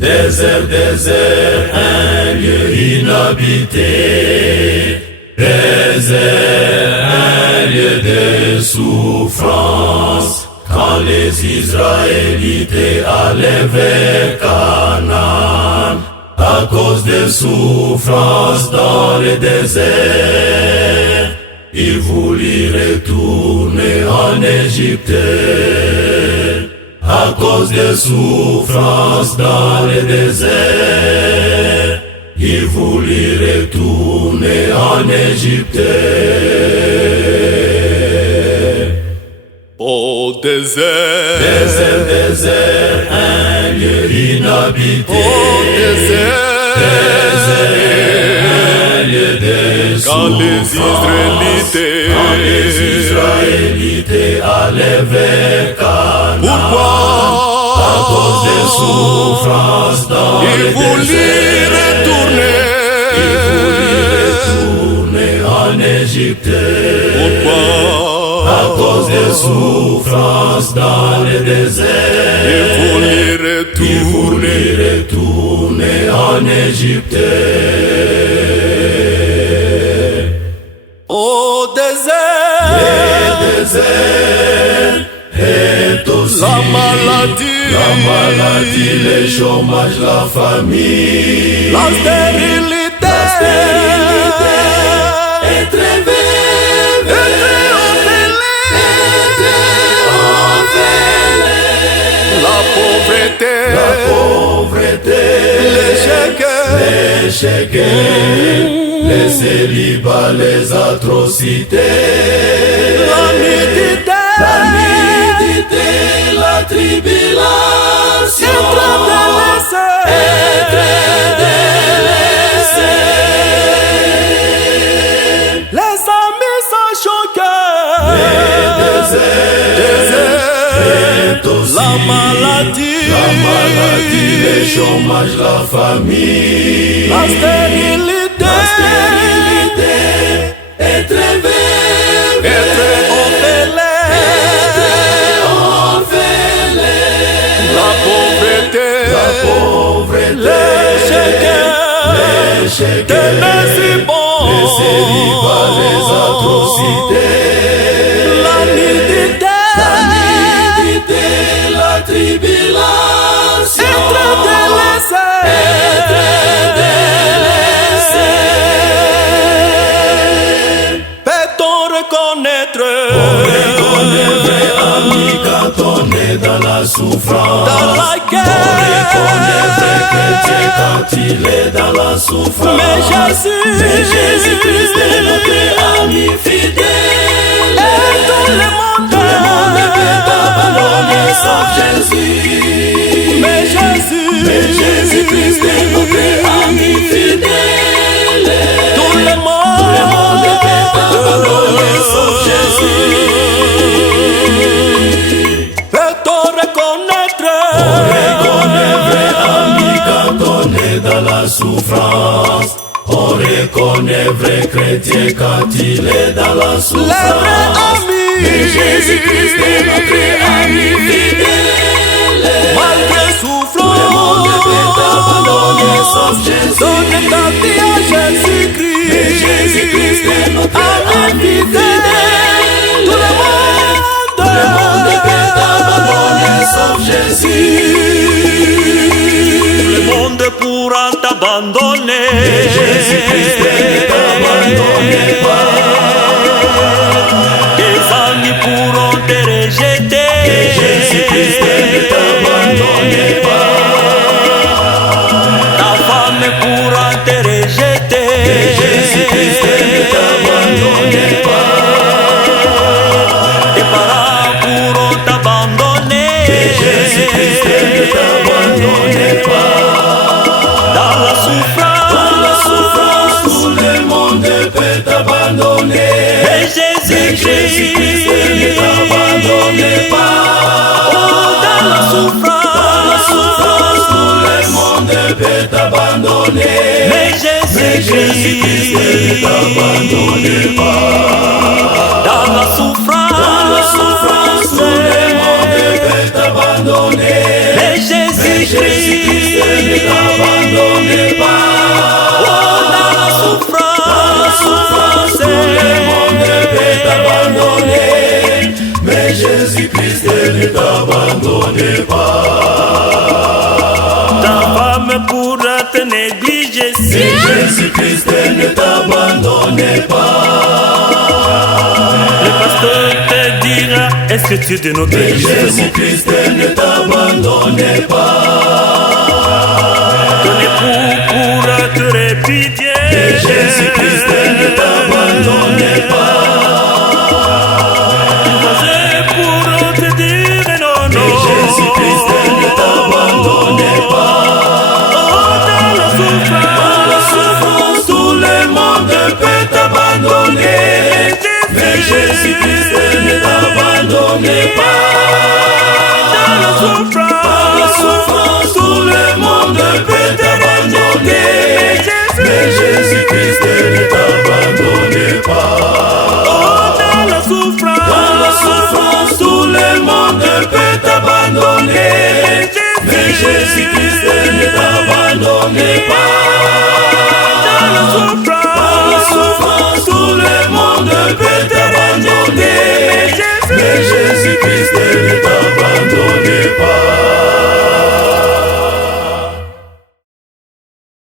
Désert, désert, un lieu inhabité. Désert, un lieu de souffrance. Quand les Israélites allaient vers Canaan, à cause des souffrances dans le désert, ils voulaient retourner en Égypte. À cause des souffrances dans le désert, ils voulaient retourner en Égypte. Au désert, désert, désert, un lieu inhabité. Au désert, un lieu de souffrance. Quand les Israélites allaient vers Canaan, pourquoi à cause des souffrances dans le désert, ils voulaient retourner en Égypte. Pourquoi à cause des souffrances dans le désert, ils voulaient retourner en Égypte. Au désert, Le désert est aussi la maladie, le chômage, la famine, la stérilité, être élevé, la pauvreté, l'échec, les célibats, les atrocités, la nudité, la tribulation, être délaissé. Les amis sont choqués, Est aussi la maladie, le chômage, la famine, la stérilité, être élevé, être orphelin, la pauvreté, l'échec, les célibats, les atrocités, la nudité, la tribulation, être délaissé. Peut-on reconnaître vrai ami quand on est dans la souffrance, dans la guerre, vrai chrétien quand il est dans la souffrance. mais Jésus-Christ est notre ami fidèle. et tout le monde est abandonné sauf Jésus. mais Jésus-Christ est notre ami fidèle. tout le monde est abandonné sauf Jésus. peut-on reconnaître Vrai ami quand on est dans la souffrance. On reconnaît vrai chrétien quand il est dans la les souffrance. vrais amis, Jésus-Christ est notre ami fidèle. malgré souffrance, Abandonné sauf Jésus. donne ta vie à Jésus-Christ, Jésus-Christ est notre ami fidèle. Tout le monde est abandonné sauf Jésus. le monde pourra t'abandonner. Jésus-Christ ne t'abandonne pas. Tes amis pourront te rejeter. Jésus-Christ ne t'abandonne pas. Ta femme pourra te rejeter. Jésus-Christ ne t'abandonne pas. Tes parents pourront t'abandonner. Jésus-Christ ne t'abandonne pas. Dans la souffrance, Tout le monde peut t'abandonner. mais Jésus-Christ ne t'abandonne pas. dans la souffrance, Tout le monde peut t'abandonner. mais Jésus-Christ ne t'abandonne pas. dans la souffrance, Tout le monde peut t'abandonner. mais Jésus-Christ t'abandonne pas. Ta femme pourra te négliger si Mais Jésus-Christ ne t'abandonne pas. le pasteur te dira, est-ce que tu es de notre Mais église? Jésus-Christ ne t'abandonne pas. Ton époux pourra te répudier. Mais Jésus-Christ ne t'abandonne pas. Tes voisins pourront te dire non, non. Mais Jésus-Christ ne t'abandonne pas. Oh, dans la souffrance, Tout le monde peut t'abandonner. Mais Jésus-Christ ne t'abandonne pas. dans la souffrance, Tout le monde peut t'abandonner. Mais Jésus-Christ ne t'abandonne pas. oh, dans la souffrance, Tout le monde peut t'abandonner. Mais Jésus-Christ ne t'abandonne pas.